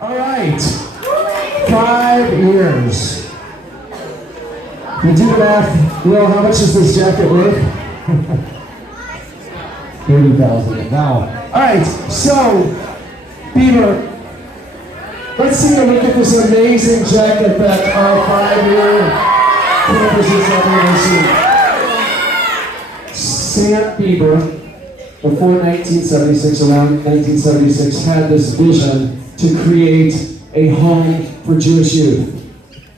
All right. 5 years. You do the math. Will, how much is this jacket worth? 30,000. Wow. All right. So, Beber, let's take a look at this amazing jacket that our 5-year campuses have ever seen. Sam Beber, before 1976, around 1976, had this vision to create a home for Jewish youth.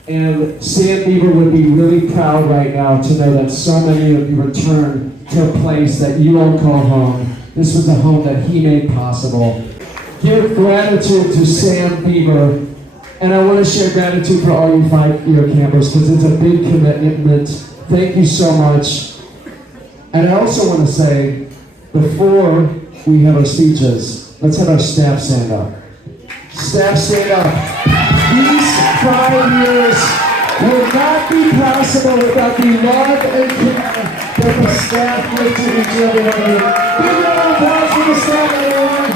And Sam Beber would be really proud right now to know that so many of you returned to a place that you all call home. This was a home that he made possible. Give gratitude to Sam Beber, and I want to share gratitude for all you 5-year campers because it's a big commitment. Thank you so much. And I also want to say, before we have our speeches, let's have our staff stand up. Staff, stand up. These 5 years would not be possible without the love and care that the staff give to each and every one of you. Give a round of applause for the staff, everyone.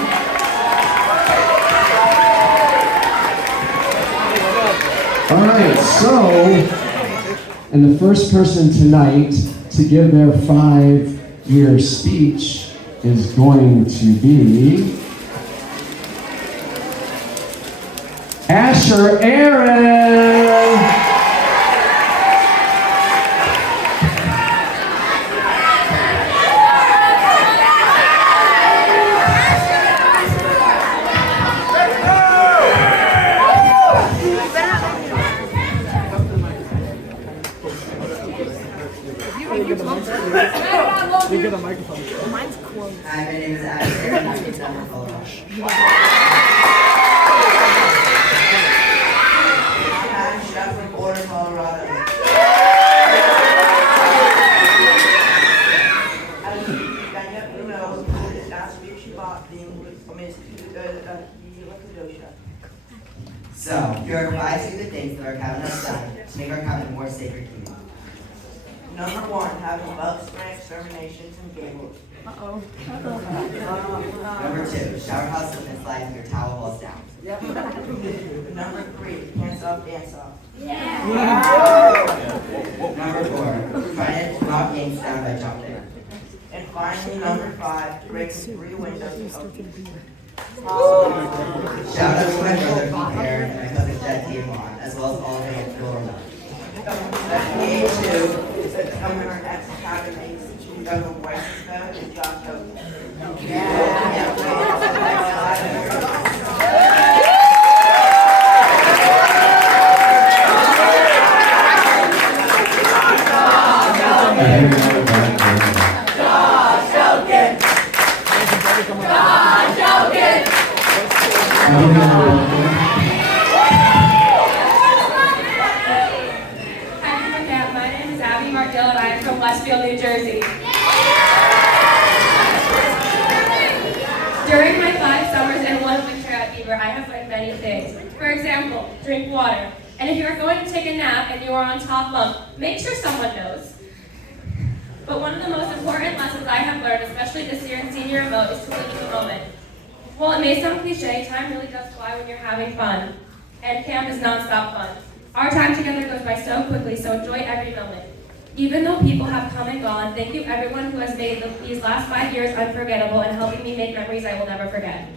All right, so, and the first person tonight to give their 5-year speech is going to be Asher Aaron. You get a microphone. Mine's closed. Hi, my name is Asher. I'm from Denver, Colorado. I'm Chef from Boulder, Colorado. So, here are 5 secret things that our cabin has done to make our cabin a more sacred community. Number 1, having bug spray exterminations and gables. Uh-oh. Number 2, shower house slip and slide with your towel falls down. Yep. Number 3, hands up, dance off. Yeah. Number 4, try to knock games down by jumping. And finally, number 5, breaking 3 windows and opening. Shout out to my brother from Aaron and my cousin Jed Tavon, as well as all of them at Florida. Game 2 is the Governor ex-cabin mates, Governor Weissensberg and Josh Oakley. Westfield, New Jersey. During my 5 summers and 1 winter at Beber, I have learned many things. For example, drink water. And if you are going to take a nap and you are on top bunk, make sure someone knows. But one of the most important lessons I have learned, especially this year in senior remote, is to live in the moment. While it may sound cliche, time really does fly when you're having fun. And camp is non-stop fun. Our time together goes by so quickly, so enjoy every moment. Even though people have come and gone, thank you everyone who has made these last 5 years unforgettable and helping me make memories I will never forget.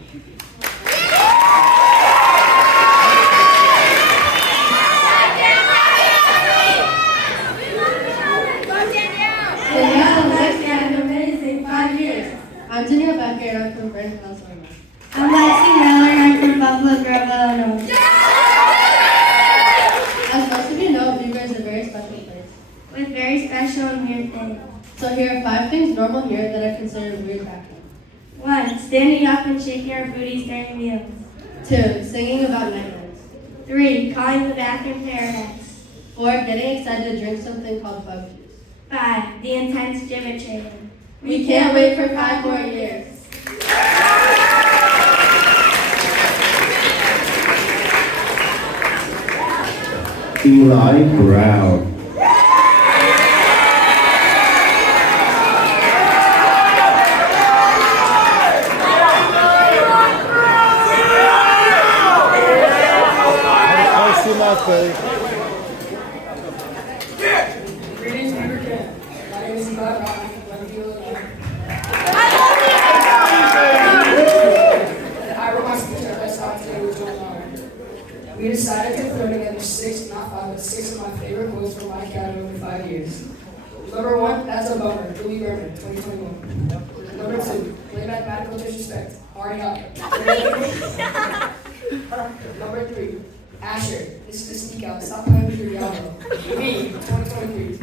I'm Danielle Becker and I'm from Brandon, California. I'm Lexi Miller and I'm from Buffalo Grove, Illinois. As most of you know, Beber is a very special place. With very special and weird things. So here are 5 things normal here that are considered weird back home. 1. Standing up and shaking our booties during meals. 2. Singing about nightmares. 3. Calling the bathroom paradise. 4. Getting excited to drink something called bug juice. 5. The intense gibbet training. We can't wait for 5 more years. Eli Brown. off, buddy. Greetings, Beber Camp. My name is Beber Camp. And I wrote my speech at West Side today with John Lauer. We decided to throw together 6, not 5, but 6 of my favorite quotes from my academy over 5 years. Number 1, that's a bummer. Louis Berman, 2021. Number 2, play mathematical disrespect. Already up. Number 3, Asher, this is a sneak out. Stop playing with your yellow. Me, 2023.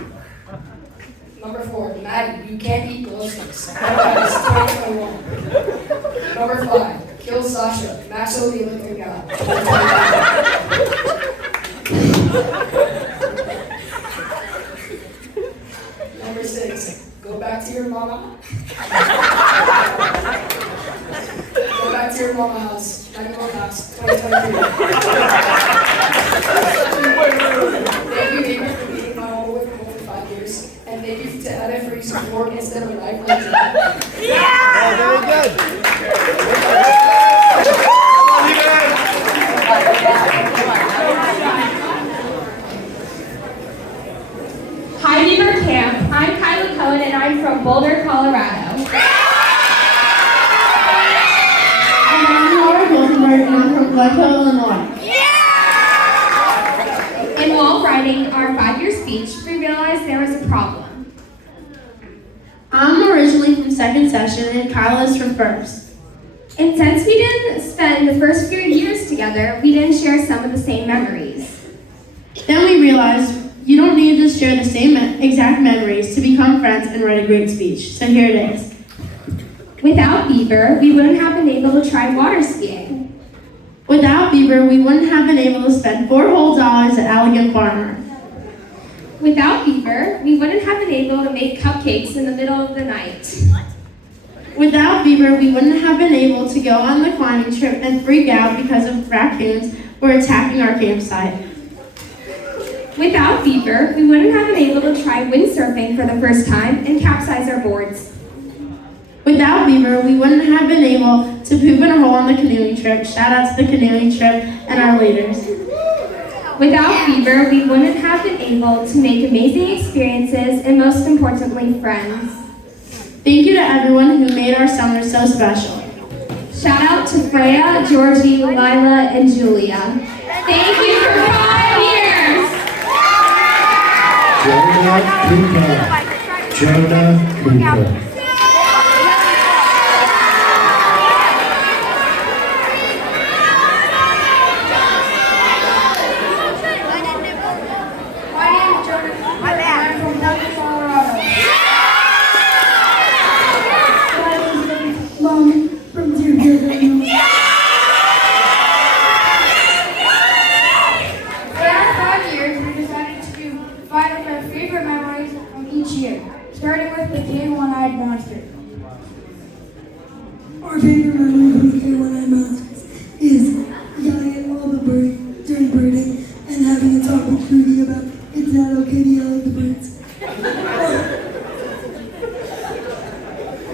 Number 4, Maddie, you can't eat glow sticks. 2021. Number 5, kill Sasha, Maxwell the Olympic guy. 2021. Number 6, go back to your mama. Go back to your mama house. 91 house, 2023. Thank you, Beber, for being my home away from home for 5 years. And thank you to Edit for your support instead of a lifelong job. Oh, very good. Hi, Beber Camp. I'm Kylie Cohen, and I'm from Boulder, Colorado. And I'm Laura Goldenberg, and I'm from Glencoe, Illinois. And while writing our 5-year speech, we realized there was a problem. I'm originally from second session, and Kyle is from first. And since we didn't spend the first few years together, we didn't share some of the same memories. Then we realized you don't need to share the same exact memories to become friends and write a great speech. So here it is. Without Beber, we wouldn't have been able to try water skiing. Without Beber, we wouldn't have been able to spend $4 whole at Allegan Farmer. Without Beber, we wouldn't have been able to make cupcakes in the middle of the night. Without Beber, we wouldn't have been able to go on the climbing trip and freak out because of raccoons were attacking our campsite. Without Beber, we wouldn't have been able to try windsurfing for the first time and capsize our boards. Without Beber, we wouldn't have been able to poop in a hole on the canoeing trip. Shout out to the canoeing trip and our leaders. Without Beber, we wouldn't have been able to make amazing experiences and most importantly, friends. Thank you to everyone who made our summer so special. Shout out to Freya, Georgie, Lila, and Julia. Thank you for 5 years! Jonah Cooper. My name is Jordan. I'm from Boulder, Colorado. Mom from Deerfield, Illinois. For our 5 years, we decided to find out our favorite memories from each year, starting with the big one-eyed monster. Our favorite memory from the K1I Masters is yelling at all the birds during birding and having a talk with Trudy about it's not okay to yell at the birds.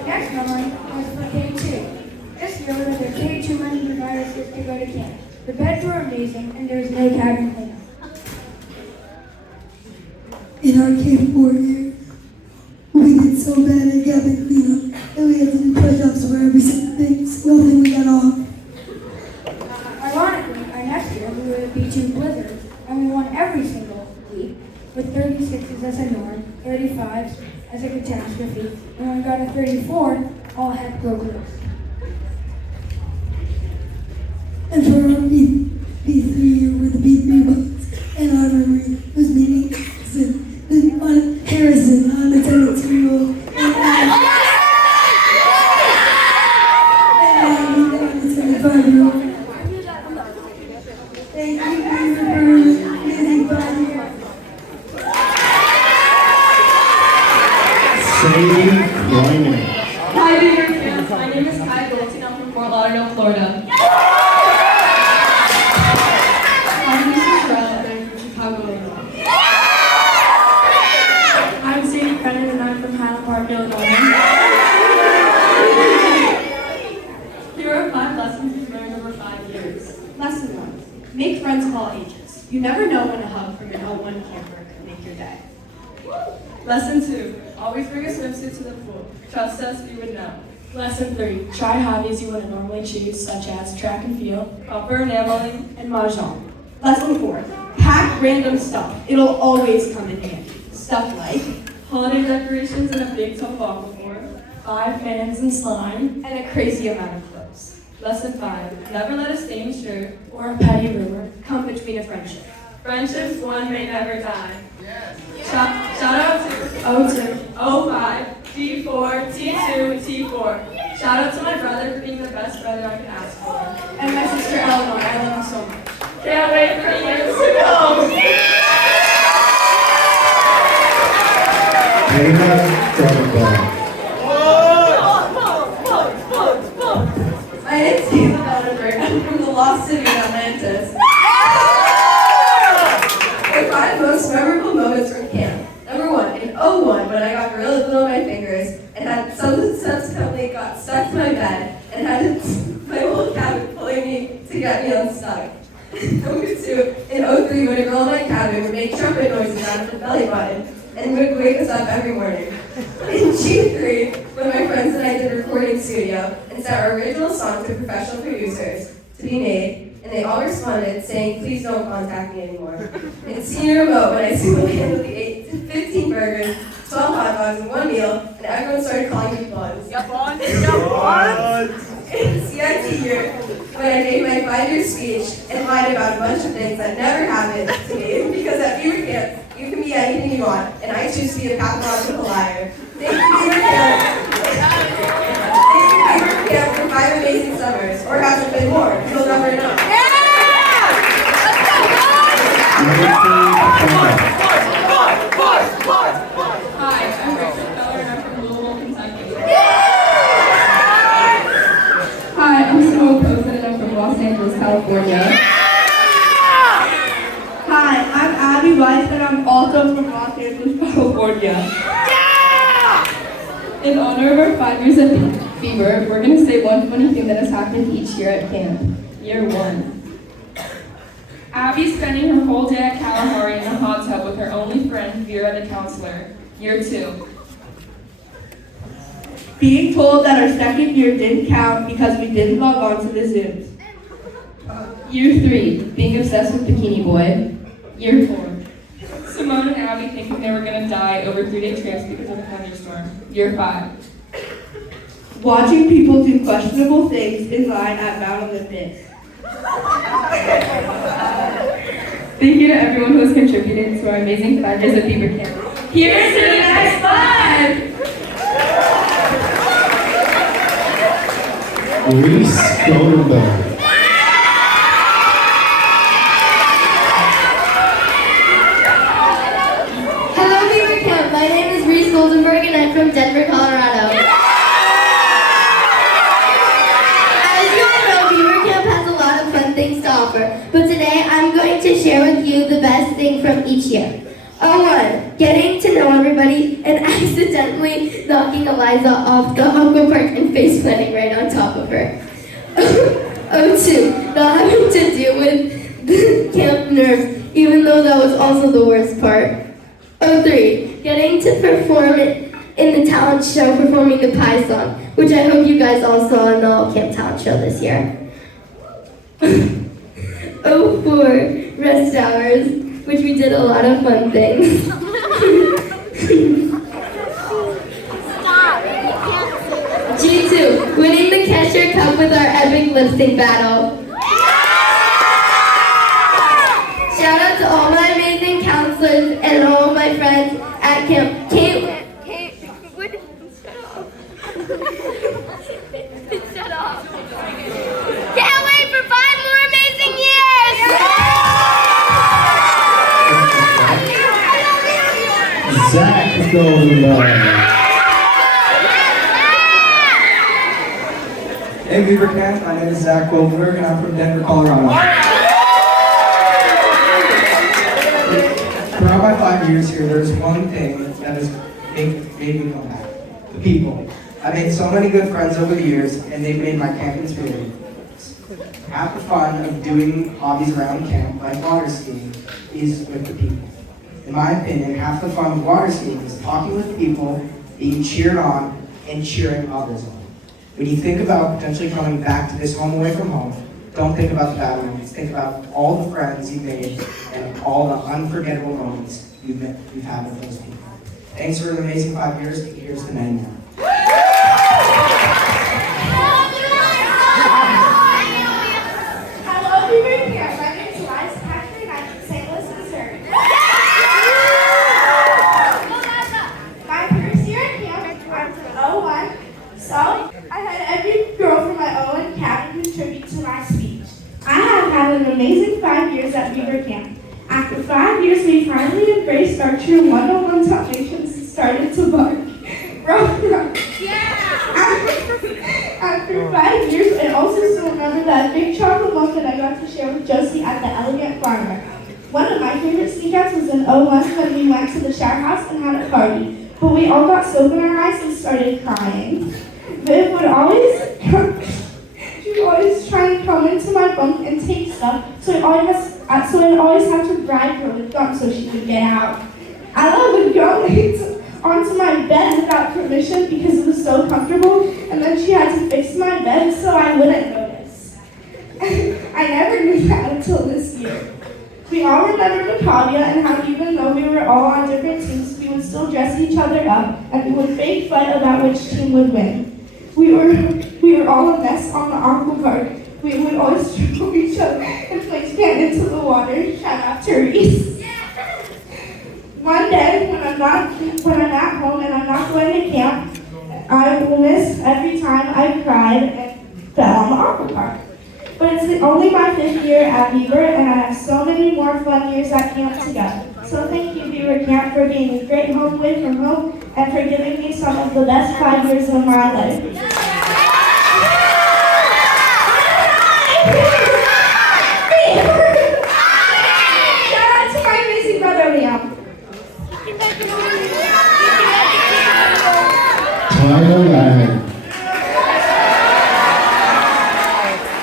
Next memory was for K2. This year we had 2 money providers to go to camp. The beds were amazing and there was no cabin cleanup. In our K4 year, we did so bad at cabin cleanup that we had to do push-ups for every single thing we got off. Ironically, our next year we were at B2 Blizzards and we won every single week with 36s as a norm, 35s as a catastrophe, and when we got a 34, all heck broke loose. And for our B3 year, we're the B3 bullets, and our memory was meeting Harrison, unattended 2-year-old, and unattended 5-year-old. Thank you for amazing 5 years. Sadie Croyman. Hi, Beber Camp. My name is Kai Goldstein. I'm from Fort Lauderdale, Florida. I'm Mrs. Rell, and I'm from Chicago, Illinois. I'm Sadie Brennan, and I'm from Highland Park, Illinois. Here are 5 lessons we've learned over 5 years. Lesson 1. Make friends of all ages. You never know when a hug from an L1 camper could make your day. Lesson 2. Always bring a swimsuit to the pool. Trust us, we would know. Lesson 3. Try hobbies you wouldn't normally choose, such as track and field, Upper enameling, and mahjong. Lesson 4. Pack random stuff. It'll always come in handy. Stuff like holiday decorations and a big toboggan board. 5 fans and slime, and a crazy amount of clothes. Lesson 5. Never let a stained shirt Or a petty rumor come between a friendship. Friendships one may never die. Shout out to O2. 05, D4, T2, T4. Shout out to my brother for being the best brother I could ask for. And my sister Eleanor. I love you so much. Can't wait for years to go. My name's Taylor Beber. I'm from the lost city of Atlantis. The 5 most memorable moments from camp. Number 1, in '01, when I got gorilla glue on my fingers and had subsequently got stuck to my bed and had my whole cabin pulling me to get me unstuck. Number 2, in '03, when a girl in my cabin would make trumpet noises out of the belly button and would wake us up every morning. In G3, when my friends and I did a recording studio and sent our original song to professional producers to be made, and they all responded saying, please don't contact me anymore. In senior remote, when I single-handedly ate 15 burgers, 12 hot dogs, and 1 meal, and everyone started calling me Buns. In CIT year, when I made my 5-year speech and lied about a bunch of things that never happened to me, because at Beber Camp, you can be anything you want, and I choose to be a pathological liar. Thank you, Beber Camp. Thank you, Beber Camp, for 5 amazing summers, or has it been more? You'll never know. Hi, I'm Rachel Keller and I'm from Louisville, Kentucky. Hi, I'm Simone Posen and I'm from Los Angeles, California. Hi, I'm Abby Weiss and I'm also from Los Angeles, California. In honor of our 5 years at Beber, we're going to say one funny thing that has happened each year at camp. Year 1. Abby spending her whole day at Kalahari in a hot tub with her only friend, Vera the counselor. Year 2. Being told that our second year didn't count because we didn't log on to the Zooms. Year 3. Being obsessed with Bikini Boy. Year 4. Simone and Abby thinking they were going to die over 3-day trips because of a thunderstorm. Year 5. Watching people do questionable things in line at Mount Olympus. Thank you to everyone who has contributed to our amazing 5 years at Beber Camp. Here's to the next 5! Reese Goldenberg. Hello, Beber Camp. My name is Reese Goldenberg and I'm from Denver, Colorado. As you all know, Beber Camp has a lot of fun things to offer, but today I'm going to share with you the best thing from each year. 01, getting to know everybody and accidentally knocking Eliza off the aqua park and face planting right on top of her. 02, not having to deal with the camp nerves, even though that was also the worst part. 03, getting to perform it in the talent show, performing the Pie song, which I hope you guys all saw in the All Camp Talent Show this year. 04, rest hours, which we did a lot of fun things. G2, winning the Kesher Cup with our epic lip sync battle. Shout out to all my amazing counselors and all my friends at camp. Shut up. Can't wait for 5 more amazing years! Zach Goldenberg. Hey Beber Camp, my name is Zach Goldberg and I'm from Denver, Colorado. Throughout my 5 years here, there's one thing that has made me come back. The people. I've made so many good friends over the years and they've made my camp experience Half the fun of doing hobbies around camp, like water skiing, is with the people. In my opinion, half the fun of water skiing is talking with people, being cheered on, and cheering others on. When you think about potentially coming back to this home away from home, don't think about the bad moments. Think about all the friends you've made and all the unforgettable moments you've had with those people. Thanks for an amazing 5 years. Here's to many more. Hello, Beber Camp. My name is Eliza Patrick, and I'm from St. Louis, Missouri. My first year at camp, I was in 01, so I had every girl from my own cabin contribute to my speech. I have had an amazing 5 years at Beber Camp. After 5 years, we finally embraced our true one-on-one Dalmatians and started to bark. After 5 years, I also still remember that big chocolate moment I got to share with Josie at the Elegant Farmer. One of my favorite sneakouts was in 01 when we went to the shower house and had a party. But we all got soap in our eyes and started crying. Viv would always she would always try and come into my bunk and take stuff, so I'd always have to bribe her with gum so she could get out. Ella would go onto my bed without permission because it was so comfortable, and then she had to fix my bed so I wouldn't notice. I never knew that until this year. We all remember Batavia and how even though we were all on different teams, we would still dress each other up and we would fake fight about which team would win. We were all a mess on the aqua park. We would always throw each other and place pan into the water. Shout out to Reese. One day, when I'm at home and I'm not going to camp, I will miss every time I cried and fell on the aqua park. But it's only my 5th year at Beber, and I have so many more fun years at camp to go. So thank you, Beber Camp, for being a great home away from home and for giving me some of the best 5 years of my life. Shout out to my amazing brother, Liam.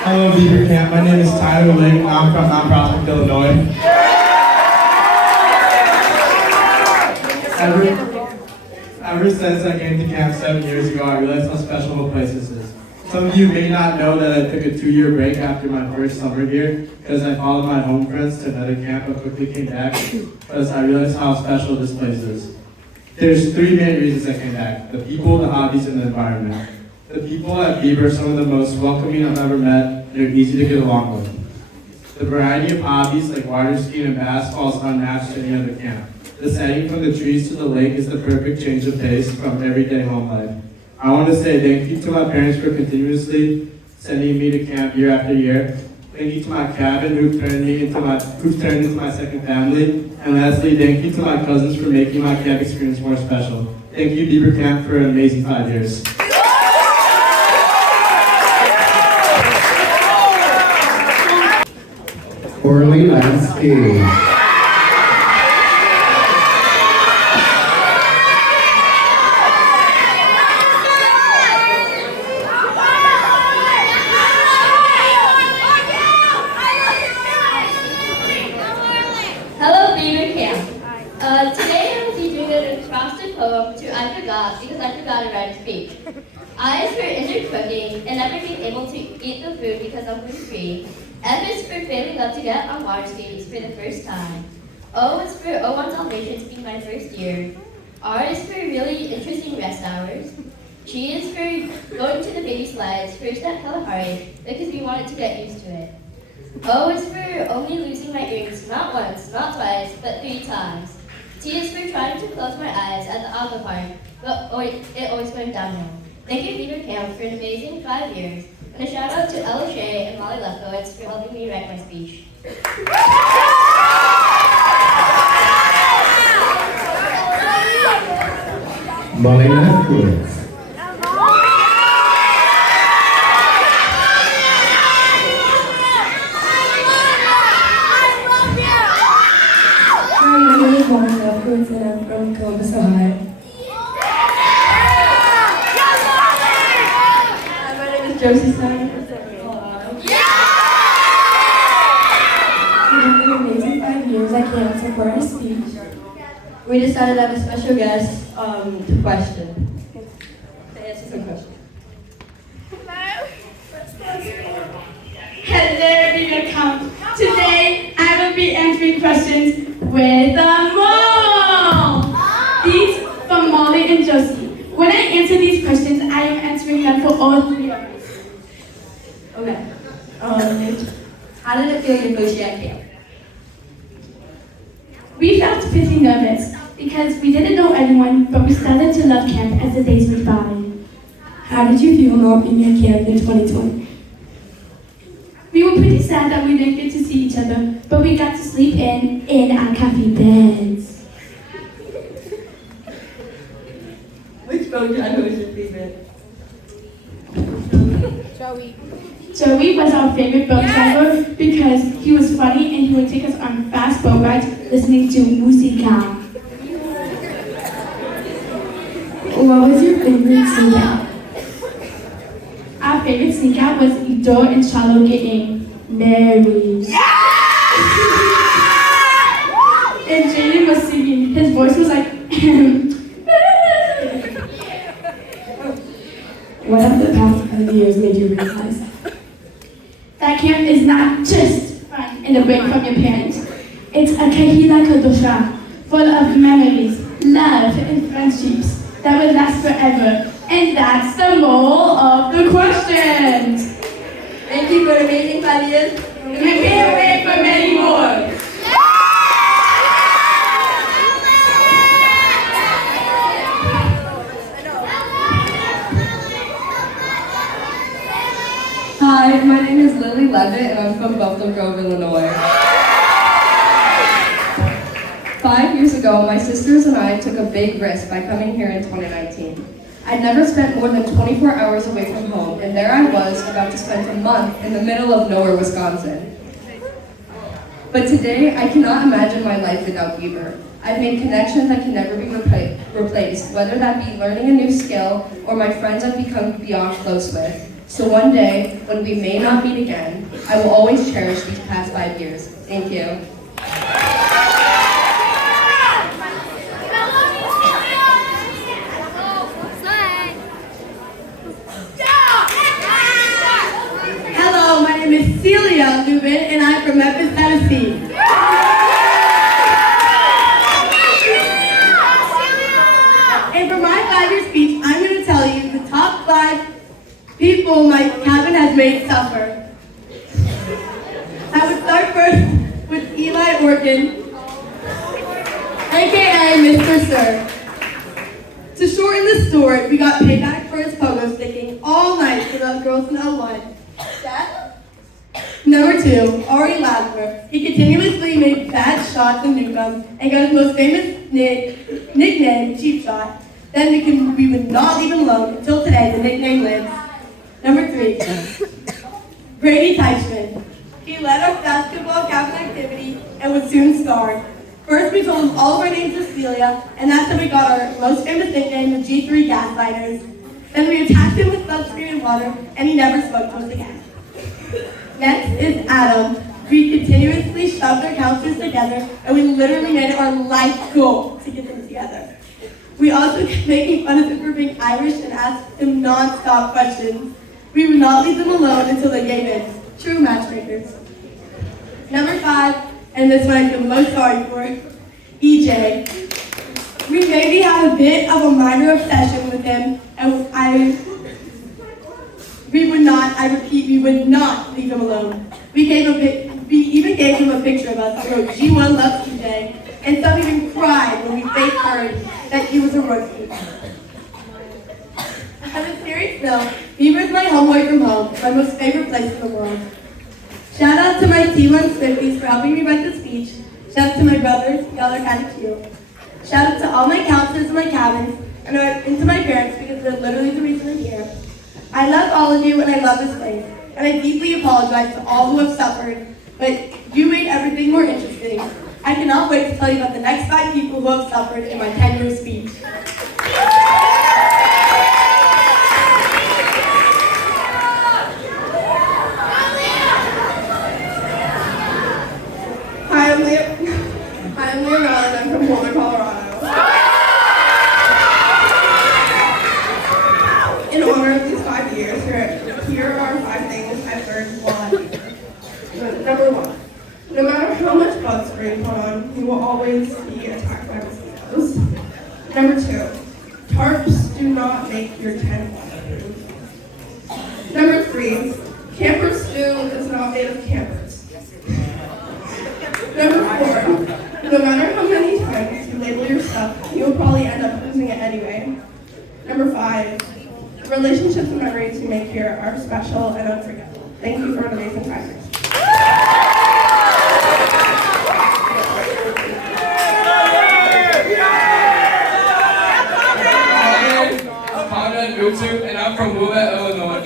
Hello, Beber Camp. My name is Tyler Link. I'm from Mount Prospect, Illinois. Ever since I came to camp 7 years ago, I realized how special the place is. Some of you may not know that I took a 2-year break after my first summer here because I followed my home friends to another camp but quickly came back because I realized how special this place is. There's 3 main reasons I came back: the people, the hobbies, and the environment. The people at Beber are some of the most welcoming I've ever met, and they're easy to get along with. The variety of hobbies like water skiing and basketball is unmatched at any other camp. The setting from the trees to the lake is the perfect change of pace from everyday home life. I want to say thank you to my parents for continuously sending me to camp year after year. Thank you to my cabin who've turned into my second family. And lastly, thank you to my cousins for making my camp experience more special. Thank you, Beber Camp, for an amazing 5 years. Orly Lansky. Hello, Beber Camp. Today I will be doing an acrostic poem to I Forgot because I forgot to write a speech. I is for injured cooking and never being able to eat the food because I'm gluten-free. F is for failing up to get on water skis for the first time. O is for 01 Dalmatians being my first year. R is for really interesting rest hours. G is for going to the baby slides first at Kalahari because we wanted to get used to it. O is for only losing my earrings not once, not twice, but 3 times. T is for trying to close my eyes at the aqua park, but it always went downhill. Thank you, Beber Camp, for an amazing 5 years. And a shout out to Ella Shea and Molly Lefkowitz for helping me write my speech. Molly Lefkowitz. Hi, my name is Molly Lefkowitz and I'm from Columbus, Ohio. My name is Josie Stein from Colorado. camp, so for our speech, We decided to have a special guest to question. To answer some questions. Hello, Beber Camp. Today, I will be answering questions with a mole. These from Molly and Josie. When I answer these questions, I am answering them for all three of us. Okay. How did it feel your first year at camp? We felt pretty nervous because we didn't know anyone, but we started to love camp as the days went by. how did you feel not being at camp in 2020? We were pretty sad that we didn't get to see each other, but we got to sleep in our comfy beds. Which boat driver was your favorite? Joey was our favorite boat driver because he was funny and he would take us on fast boat rides listening to musica. What was your favorite sneak out? Our favorite sneak out was Ido and Charlo getting married. And Jaden was singing. His voice was like, What have the past 5 years made you realize? that camp is not just fun and a break from your parents. It's a kahila kadosha, full of memories, love, and friendships that will last forever. And that's the moral of the questions. Thank you for an amazing 5 years. And we can't wait for many more. Hi, my name is Lily Levitt, and I'm from Buffalo Grove, Illinois. 5 years ago, my sisters and I took a big risk by coming here in 2019. I'd never spent more than 24 hours away from home, and there I was, about to spend a month in the middle of nowhere, Wisconsin. But today, I cannot imagine my life without Beber. I've made connections that can never be replaced, whether that be learning a new skill or my friends I've become beyond close with. So one day, when we may not meet again, I will always cherish these past 5 years. Thank you. Hello, my name is Celia Lubin, and I'm from Memphis, Tennessee. And for my 5-year speech, I'm going to tell you the top 5 people my cabin has made suffer. I would start first with Eli Orkin, aka Mr. Sir. To shorten the story, we got payback for his pogo sticking all night for the girls in 01. Number 2, Ari Ladler. He continuously made bad shots in Newcomb and got his most famous nickname, Cheap Shot. Then we would not leave him alone until today the nickname lives. Number 3, Brady Teichman. He led our basketball cabin activity and was soon scarred. First, we told him all of our names were Celia, and that's how we got our most famous nickname, the G3 Gaslighters. Then we attacked him with sunscreen and water, and he never spoke to us again. Next is Adam. We continuously shoved our couches together, and we literally made it our life goal to get them together. We also kept making fun of him for being Irish and asked him non-stop questions. We would not leave them alone until they gave in. True matchmakers. Number 5, and this one I feel most sorry for, EJ. We maybe have a bit of a minor obsession with him, and we would not leave him alone. We even gave him a picture of us that wrote G1 loves EJ, and some even cried when we fake heard that he was a rookie. On a serious note, Beaver is my home away from home, my most favorite place in the world. Shout out to my T1 Swifties for helping me write the speech. Shout out to my brothers, y'all are kind of cute. Shout out to all my counselors in my cabins, and to my parents because they're literally the reason I'm here. I love all of you and I love this place. And I deeply apologize to all who have suffered, but you made everything more interesting. I cannot wait to tell you about the next 5 people who have suffered in my 10-year speech. accurate. Here are 5 things I've learned while at Beber. Number 1, no matter how much bug spray you put on, you will always be attacked by mosquitoes. Number 2, tarps do not make your tent waterproof. Number 3, camper stew is not made of campers. Number 4, no matter how many times you label your stuff, you'll probably end up losing it anyway. Number 5, relationships and memories you make here are special and unforgettable. Thank you for an amazing time. And I'm from Wilmette, Illinois.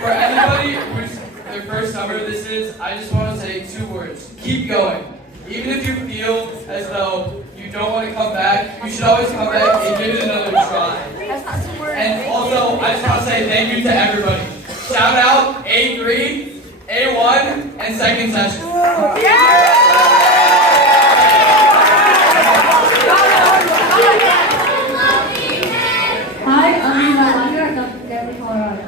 For anybody who's their first summer this is, I just want to say 2 words. Keep going. Even if you feel as though you don't want to come back, you should always come back and give it another try. And also, I just want to say thank you to everybody. Shout out A3, A1, and second session. Hi, I'm Eva from Denver, Colorado.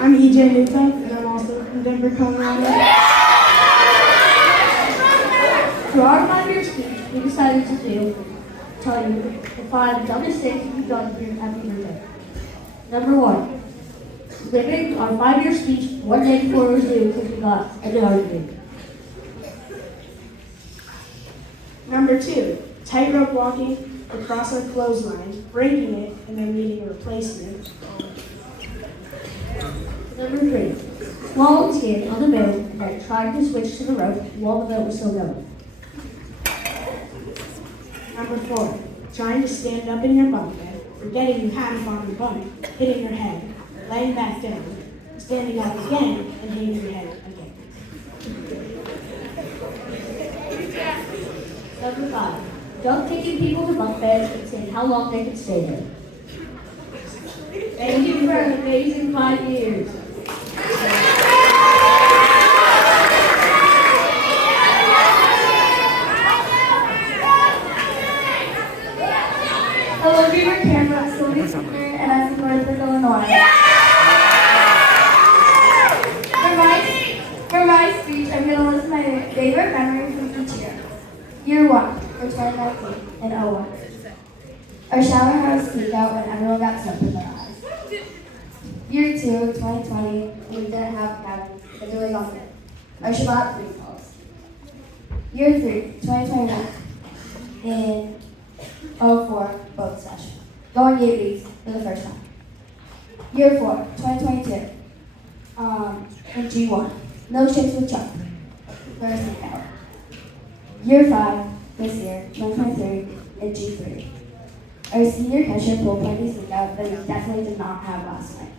I'm EJ Newton, and I'm also from Denver, Colorado. For our 5-year speech, we decided to tell you the 5 dumbest things we've done here at Beber Camp. Number 1, living our 5-year speech one day before it was due because we got a new argument. Number 2, tightrope walking across a clothesline, breaking it, and then needing a replacement. Number 3, volunteering on the boat and then trying to switch to the rope while the boat was still going. Number 4, trying to stand up in your bunk bed, forgetting you had it on your bunk, hitting your head, laying back down, standing up again, and hitting your head again. Number 5, don't taking people to bunk beds and saying how long they can stay there. Thank you for an amazing 5 years. Hello, Beber Camp Speeches, and I'm from Northbrook, Illinois. For my speech, I'm going to list my favorite memories from each year. Year 1, for 2019, in 01. Our shower house sneak out when everyone got soap in their eyes. Year 2, 2020, we didn't have a cabin, but doing on it. Our Shabbat free falls. Year 3, 2021, in 04, boat session. Going 8 weeks for the first time. Year 4, 2022, in G1. No shakes with Chuck. First sneak out. Year 5, this year, 2023, in G3. Our senior catcher pulled plenty sneak out that we definitely did not have last night.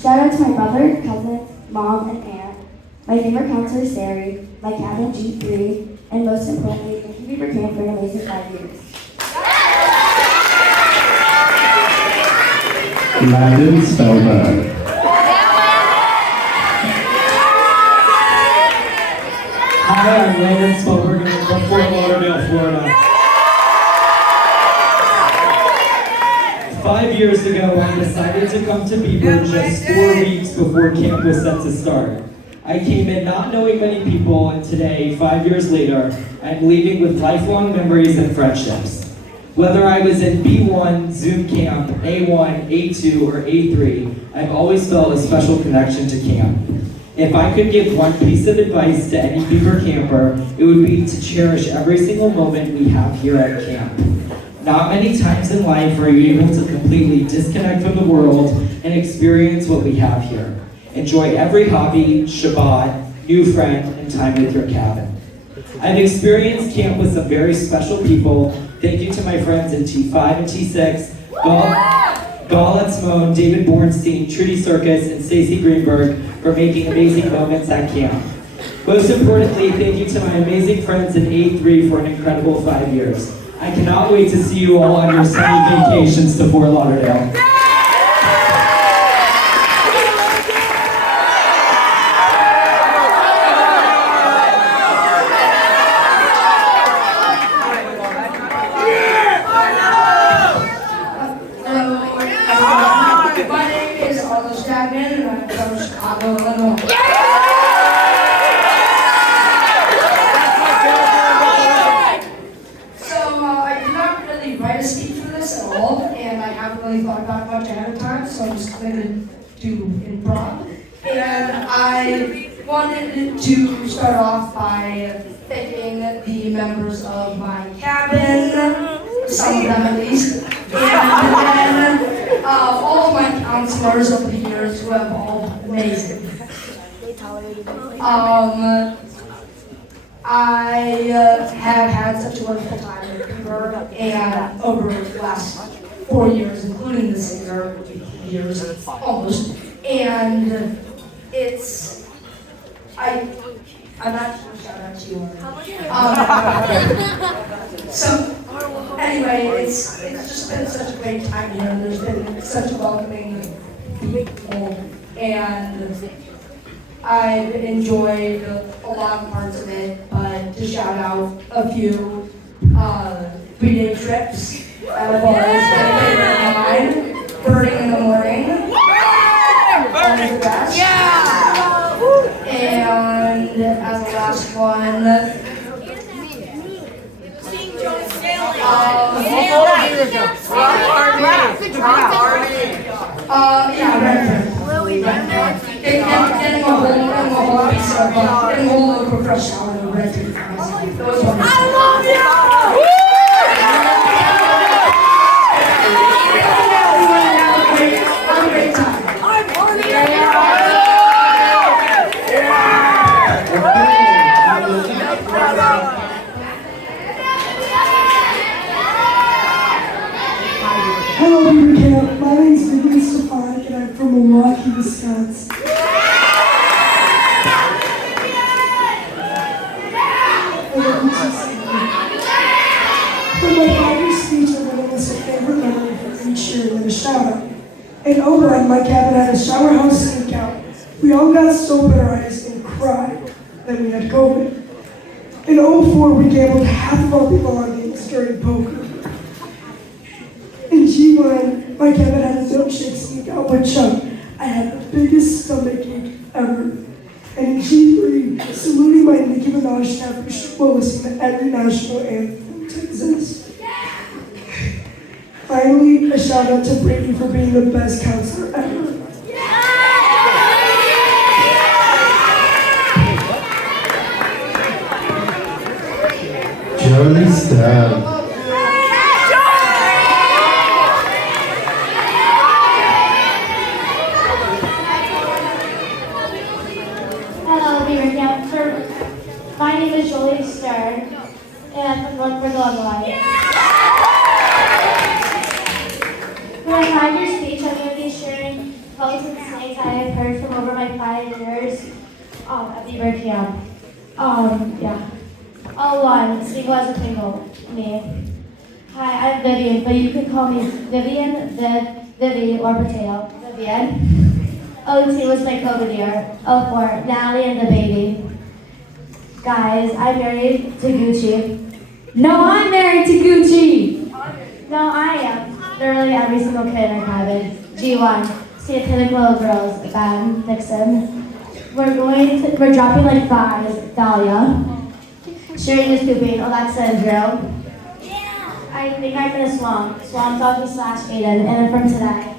Shout out to my brother, cousins, mom, and aunt, my favorite counselor, Sari, my cabin, G3, and most importantly, thank you, Beber Camp, for an amazing 5 years. Landon Spellberg. Hi, I'm Landon Spellberg, and I'm from Fort Lauderdale, Florida. 5 years ago, I decided to come to Beber just 4 weeks before camp was set to start. I came in not knowing many people, and today, 5 years later, I'm leaving with lifelong memories and friendships. Whether I was in B1, Zoom Camp, A1, A2, or A3, I've always felt a special connection to camp. If I could give one piece of advice to any Beber camper, it would be to cherish every single moment we have here at camp. Not many times in life are you able to completely disconnect from the world and experience what we have here. Enjoy every hobby, Shabbat, new friend, and time with your cabin. I've experienced camp with some very special people. Thank you to my friends in T5 and T6, Gal Etzmon, David Bornstein, Trudy Circus, and Stacey Greenberg for making amazing moments at camp. Most importantly, thank you to my amazing friends in A3 for an incredible 5 years. I cannot wait to see you all on your sunny vacations to Fort Lauderdale. so I'm just going to do improv. And I wanted to start off by thanking the members of my cabin, some of them at least, and then all of my counselors over the years who have all been amazing. I have had such a wonderful time with Beber, and over the last 4 years, including this year, 8 years almost, and I'm not sure shout out to you. So anyway, it's just been such a great time here. There's been such a welcoming people, and I've enjoyed a lot of parts of it. But to shout out a few 3-day trips that have always been a favorite of mine. Birding in the morning. Always the best. And as the last one, getting a whole load of fresh out of red tea. I love you! Have a great time. Hello, Beber Camp. My name is Beber Camp, and I'm from Milwaukee, Wisconsin. For my 5-year speech, I'm going to list a favorite memory from each year and then a shout out. In Oberlin, my cabin had a shower house sneak out. We all got soap in our eyes and cried. Then we had COVID. In 04, we gambled half of our belongings during poker. In G1, my cabin had a milkshake sneak out with Chuck. I had the biggest stomachache ever. And in G3, saluting my Nicki Minaj tattoo while listening to every national anthem to exist. Finally, a shout out to Brady for being the best counselor ever. Jolie Stab. Hello, Beber Camp. My name is Jolie Stern, and I'm from Northbrook, Illinois. For my 5-year speech, I'm going to be sharing poems and sayings I have heard from over my 5 years at Beber Camp. One, single as a single, me. Hi, I'm Vivian, but you can call me Vivian, Vivi, or Mateo. Vivian. 02 was my COVID year. 04, Natalie and the baby. Guys, I'm married to Gucci. No, I'm married to Gucci! No, I am. Literally every single kid in our cabin. G1, Santa Little Girls, Ben, Nixon. We're dropping like 5s, Dahlia. Sharing is scooping, Alexa and Drew. I think I'm in a swamp talking / Aiden, and I'm from today.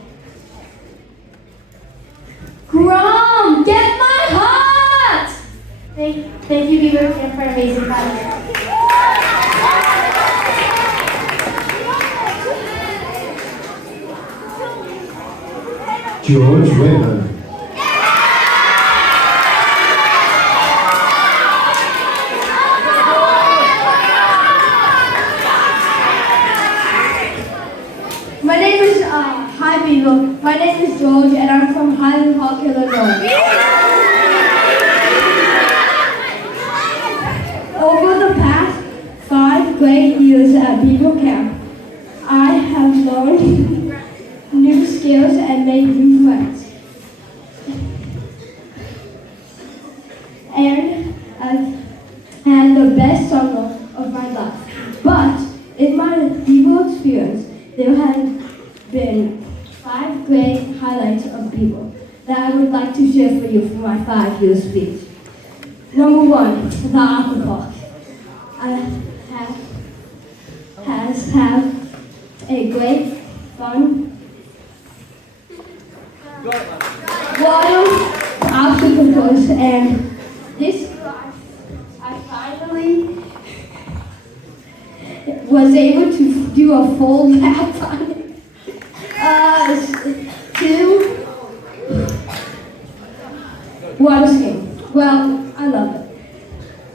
Grom, get my heart! Thank you, Beber Camp, for an amazing 5 years. George Whitman. My name is George, and I'm from Highland Park, Illinois. Over the past 5 great years at Beber Camp, I have learned new skills and made new friends. And I've had the best summer of my life. But in my Beber experience, there have been 5 great highlights of Beber that I would like to share for you for my 5-year speech. Number 1, the Aqua Park. Has a great fun Wild obstacle course, and this I finally was able to do a full lap on it. Two, water skiing. Well, I love it.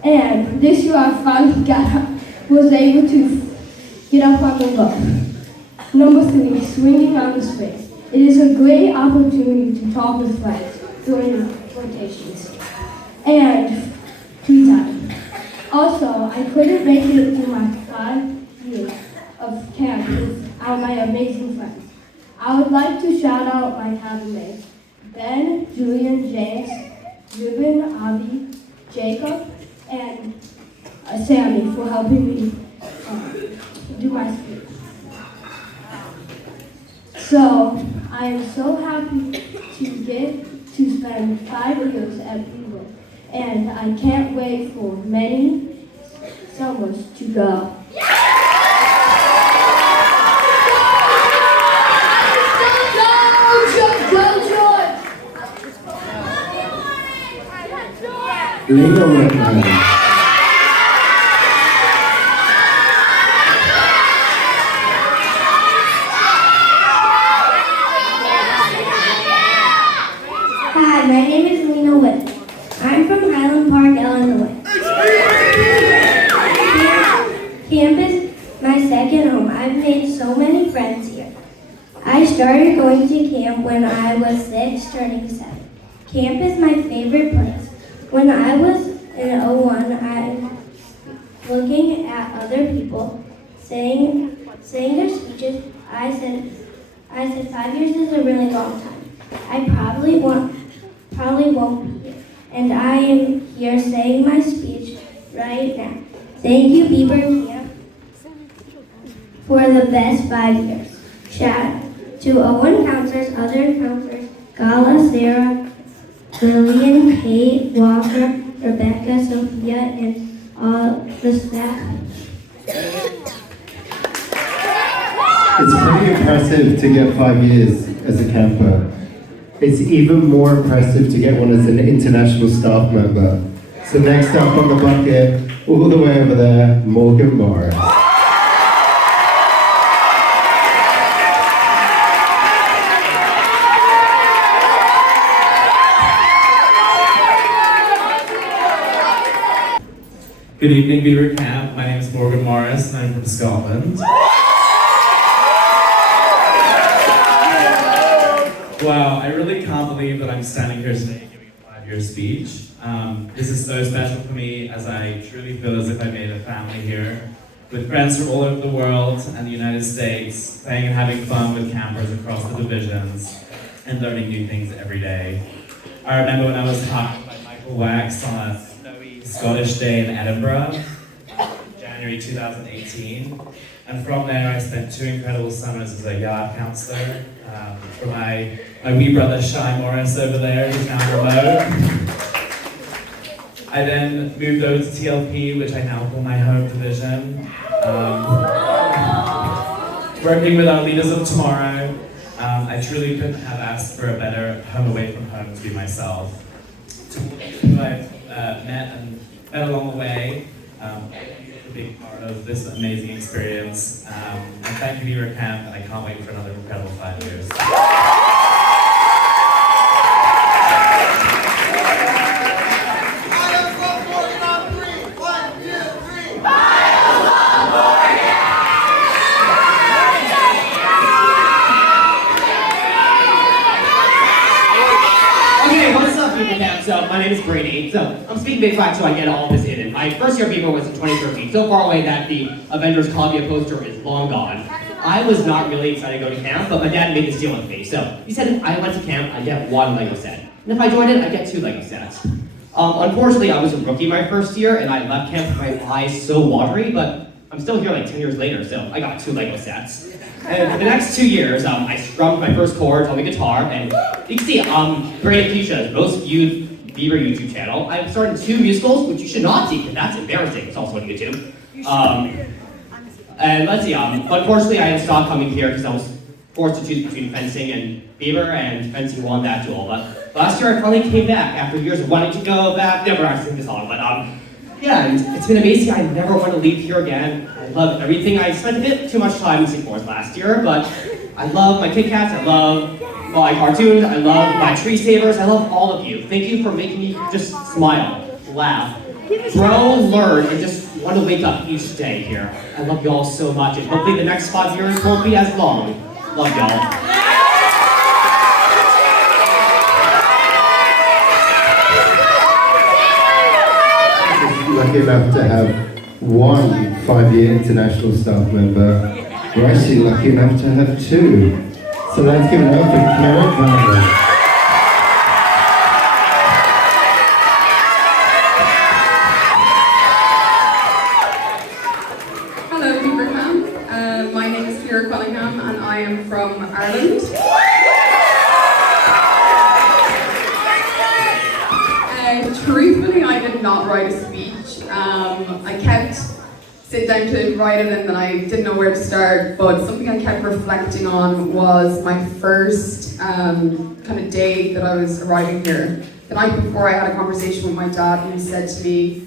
And this year I finally was able to get up on the roof. Number 3, swinging on the swing. It is a great opportunity to talk with friends during rotations and free time. Also, I couldn't make it through my 5 years of camp without my amazing friends. I would like to shout out my cabin mates, Ben, Julian, James, Ruben, Avi, Jacob, and Sammy for helping me do my speech. So, I am so happy to get to spend 5 years at Beber, and I can't wait for many summers to go. Leo Whitman. Hi, my name is Lena Whit. I'm from Highland Park, Illinois. Camp is my second home. I've made so many friends here. I started going to camp when I was 6, turning 7. Camp is my favorite place. When I was in 01, I looking at other people saying their speeches. I said 5 years is a really long time. I probably won't be here. And I am here saying my speech right now. Thank you, Beber Camp, for the best 5 years. Shout out to Owen counselors, other counselors, Gala, Sarah, Lillian, Kate, Walker, Rebecca, Sophia, and all the staff. It's pretty impressive to get 5 years as a camper. It's even more impressive to get one as an international staff member. So next up on the bucket, all the way over there, Morgan Morris. Good evening, Beber Camp. My name is Morgan Morris, and I'm from Scotland. Wow, I really can't believe that I'm standing here today giving a 5-year speech. This is so special for me, as I truly feel as if I made a family here, with friends from all over the world and the United States, playing and having fun with campers across the divisions, and learning new things every day. I remember when I was hired by Michael Wax on a Scottish day in Edinburgh, January 2018, and from there I spent 2 incredible summers as a yard counsellor for my wee brother Shy Morris over there, who's now remote. I then moved over to TLP, which I now call my home division, working with our leaders of tomorrow. I truly couldn't have asked for a better home away from home to be myself. To who I've met along the way, a big part of this amazing experience. And thank you, Beber Camp, and I can't wait for another incredible 5 years. So my name is Brady. So I'm speaking big fact, so I get all this in. And my first year of Beber was in 2013, so far away that the Avengers Columbia poster is long gone. I was not really excited to go to camp, but my dad made this deal with me. So he said if I went to camp, I'd get 1 Lego set. And if I joined it, I'd get 2 Lego sets. Unfortunately, I was a rookie my first year, and I left camp with my eyes so watery, but I'm still here like 10 years later, so I got 2 Lego sets. And for the next 2 years, I strummed my first chords on the guitar, and you can see, Brady Keisha's most viewed Beber YouTube channel. I've started 2 musicals, which you should not see, because that's embarrassing. It's also on YouTube. And let's see, unfortunately I had stopped coming here because I was forced to choose between fencing and Beber, and fencing won that duel. But last year I finally came back after years of wanting to go back. Never actually sing this song, but yeah, and it's been amazing. I never want to leave here again. I love everything. I spent a bit too much time in St. Forest last year, but I love my Kit Kats. I love my cartoons. I love my tree savers. I love all of you. Thank you for making me just smile, laugh, grow, learn, and just want to wake up each day here. I love y'all so much, and hopefully the next 5 years won't be as long. Love y'all. Lucky enough to have one 5-year international staff member. We're actually lucky enough to have 2. So let's give it up for Karen Vanderbilt. Hello, Beber Camp. My name is Ciara Cunningham and I am from Ireland. Truthfully, I did not write a speech. I kept sitting down to write it and then I didn't know where to start, but something I kept reflecting on was my first kind of day that I was arriving here. The night before, I had a conversation with my dad and he said to me,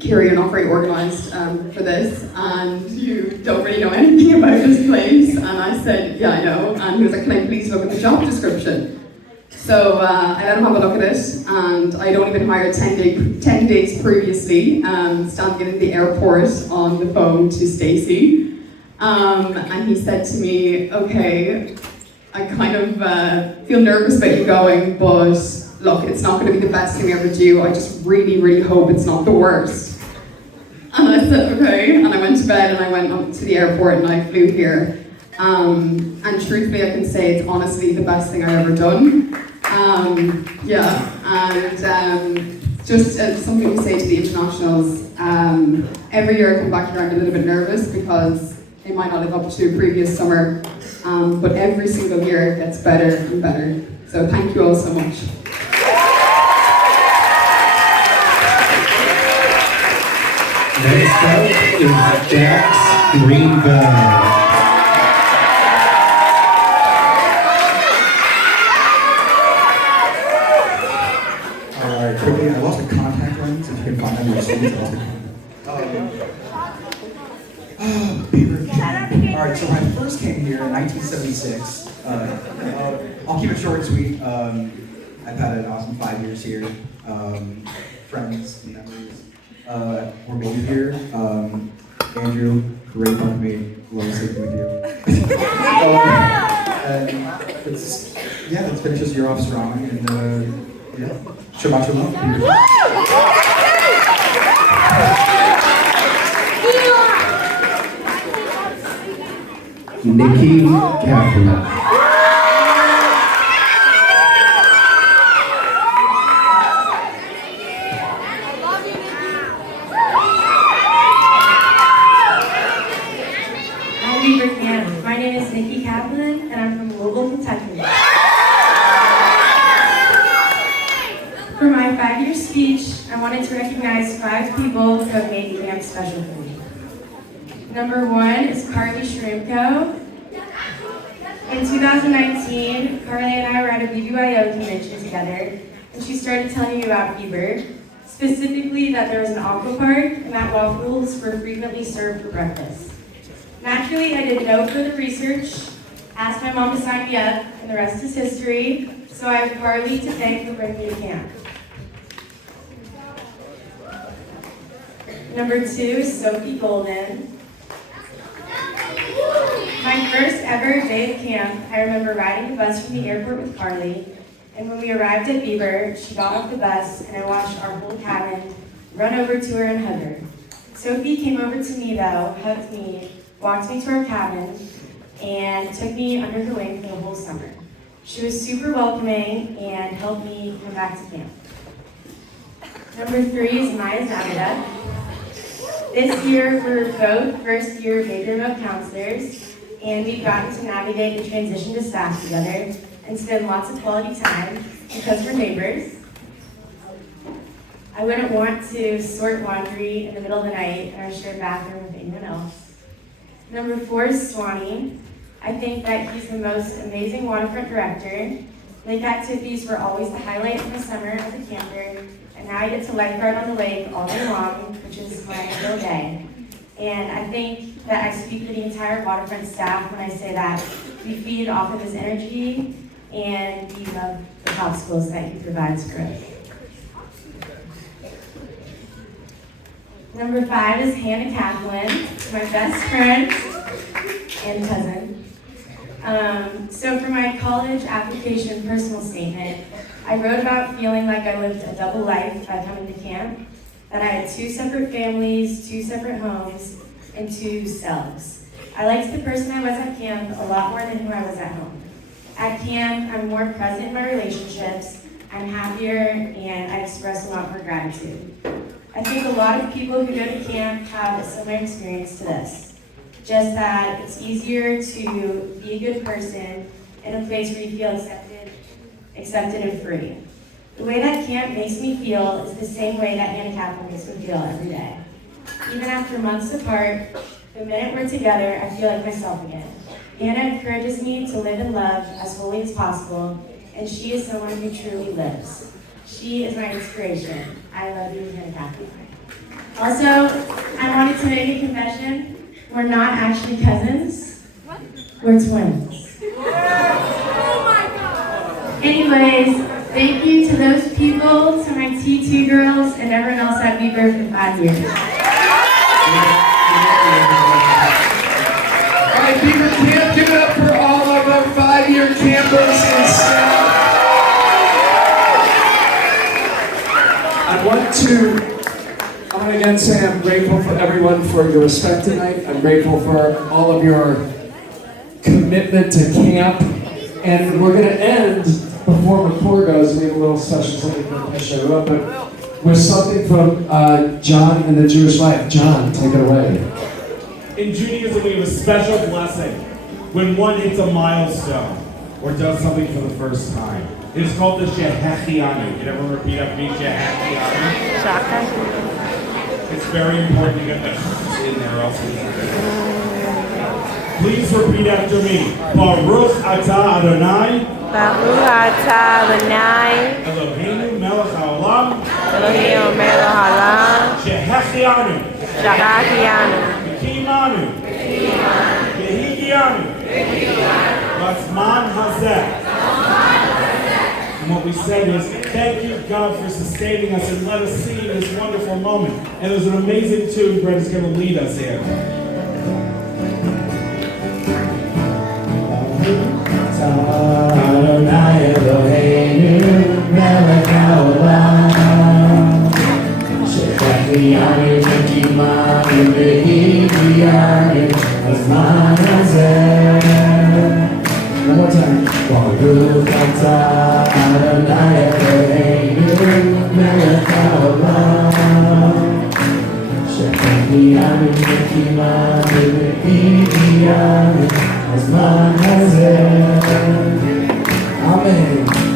"Ciara, you're not very organised for this and you don't really know anything about this place." And I said, "Yeah, I know." And he was like, "Can I please look at the job description?" So I let him have a look at it, and I'd only been hired 10 days previously, standing in the airport on the phone to Stacey. And he said to me, "Okay, I kind of feel nervous about you going, but look, it's not going to be the best thing I ever do. I just really, really hope it's not the worst." And I said, "Okay," and I went to bed and I went up to the airport and I flew here. And truthfully, I can say it's honestly the best thing I've ever done. Just something to say to the internationals, every year I come back here I'm a little bit nervous because it might not live up to a previous summer, but every single year it gets better and better. So thank you all so much. Next up is Jax Greenberg. Quickly, I lost a contact lens. If you can find them in your students, I lost a contact. Beber Camp. Alright, so when I first came here in 1976, I'll keep it short and sweet. I've had an awesome 5 years here. Friends, memories. We're made here. Andrew, great fun me. Love sleeping with you. And let's finish this year off strong and yeah. Shabbat shalom. Nikki Kaplan. Hi, Beber Camp. My name is Nikki Kaplan, and I'm from Louisville, Kentucky. For my 5-year speech, I wanted to recognize 5 people who have made camp special for me. Number 1 is Carly Shrimko. In 2019, Carly and I were at a BBYO convention together, and she started telling me about Beber, specifically that there was an aqua park and that waffles were frequently served for breakfast. Naturally, I did no further research, asked my mom to sign me up, and the rest is history, so I have Carly to thank for bringing me to camp. Number 2 is Sophie Golden. My first ever day at camp, I remember riding the bus from the airport with Carly, and when we arrived at Beber, she got off the bus and I watched our whole cabin run over to her and hug her. Sophie came over to me though, hugged me, walked me to our cabin, and took me under her wing for the whole summer. She was super welcoming and helped me come back to camp. Number 3 is Maya Zamida. This year, we're both first-year Beber Camp counselors, and we've gotten to navigate the transition to staff together and spend lots of quality time because we're neighbors. I wouldn't want to sort laundry in the middle of the night in our shared bathroom with anyone else. Number 4 is Swanee. I think that he's the most amazing waterfront director. Lake activities were always the highlight in the summer as a camper, and now I get to lifeguard on the lake all day long, which is my ideal day. And I think that I speak for the entire waterfront staff when I say that we feed off of his energy and we love the popsicles that he provides for us. Number 5 is Hannah Kaplan, my best friend and cousin. So for my college application personal statement, I wrote about feeling like I lived a double life by coming to camp, that I had 2 separate families, 2 separate homes, and 2 selves. I liked the person I was at camp a lot more than who I was at home. At camp, I'm more present in my relationships, I'm happier, and I express a lot more gratitude. I think a lot of people who go to camp have a similar experience to this. Just that it's easier to be a good person in a place where you feel accepted and free. The way that camp makes me feel is the same way that Hannah Kaplan makes me feel every day. Even after months apart, the minute we're together, I feel like myself again. Hannah encourages me to live in love as fully as possible, and she is someone who truly lives. She is my inspiration. I love you, Hannah Kaplan. Also, I wanted to make a confession. We're not actually cousins. What? We're twins. Oh my God! Anyways, thank you to those people, to my T2 girls, and everyone else at Beber for 5 years. All right, Beber Camp, give it up for all of our 5-year campers and staff. I want to again say I'm grateful for everyone for your respect tonight. I'm grateful for all of your commitment to camp. And we're going to end, before McClure goes, we have a little special something from the show up, but with something from John and the Jewish Life. John, take it away. In Judaism, we have a special blessing when one hits a milestone or does something for the first time. It is called the Shehechianu. Can everyone repeat after me? Shehechianu. It's very important to get the in there, else please repeat after me. Baruch atah Adonai. Baruch atah Adonai. Eloheinu melech haolam. Eloheinu melech haolam. Shehechianu. Shehechianu. V'kimanu. Yehigianu. Basman hazeh. And what we said was, thank you, God, for sustaining us and let us see this wonderful moment. And there's an amazing tune Brett is going to lead us in. Adonai Eloheinu melech haolam Shehechianu v'kimanu v'higianu b'zman hazeh. One more time. Baruch atah Adonai Eloheinu melech haolam Shehechianu v'kimanu v'higianu b'zman hazeh. Amen.